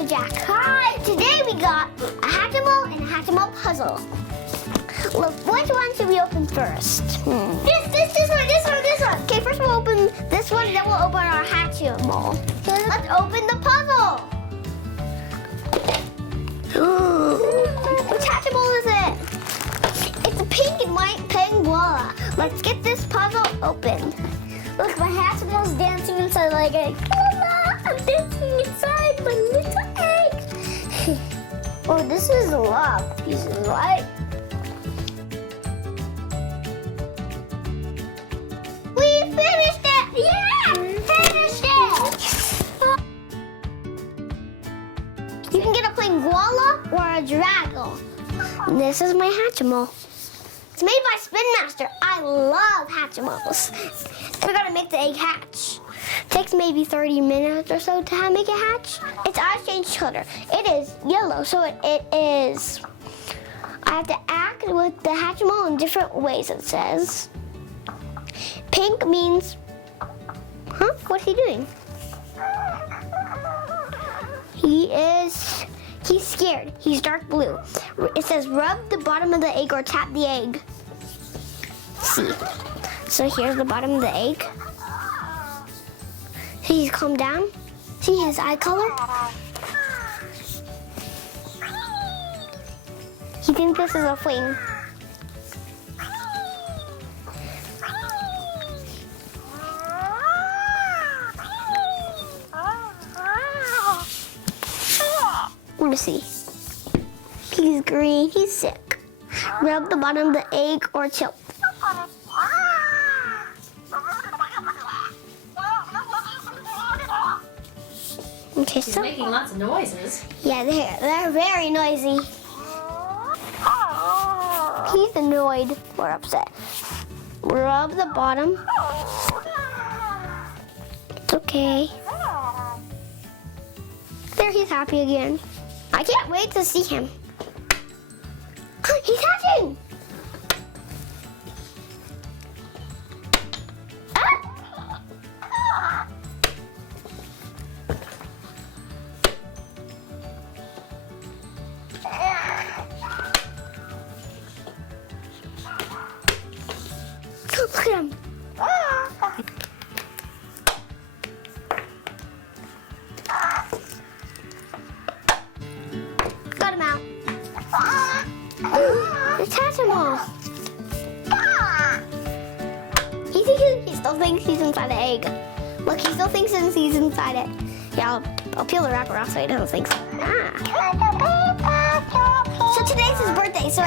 Hello, Jack. Hi. Today we got a Hatchimal and a Hatchimal puzzle. Look, which one should we open first? This one. Okay, first we'll open this one, then we'll open our Hatchimal. Let's open the puzzle. Which Hatchimal is it? It's a pink and white penguala. Let's get this puzzle open. Look, my Hatchimal's dancing inside like a I'm dancing inside my little egg. Oh, this is a lot of pieces, right? We finished it! Yeah! Finished it! You can get a penguala or a draggle. This is my Hatchimal. It's made by SpinMaster. I love Hatchimals. We're gonna make the egg hatch. Takes maybe 30 minutes or so to make it hatch. Its eyes change color. It is yellow, so it is. I have to act with the Hatchimal in different ways, it says. Pink means, what's he doing? He's scared. He's dark blue. It says rub the bottom of the egg or tap the egg. See. So here's the bottom of the egg. See, he's calmed down. See his eye color? He thinks this is a fling. Let me see. He's green. He's sick. Rub the bottom of the egg or chill. Okay, He's making lots of noises. Yeah, they're very noisy. He's annoyed or upset. Rub the bottom. It's okay. There, he's happy again. I can't wait to see him. He's hatching! Look at him. Got him out. It's Hatchimal. He still thinks he's inside the egg. Look, he still thinks he's inside it. Yeah, I'll peel the wrapper off so he doesn't think so. So today's his birthday, so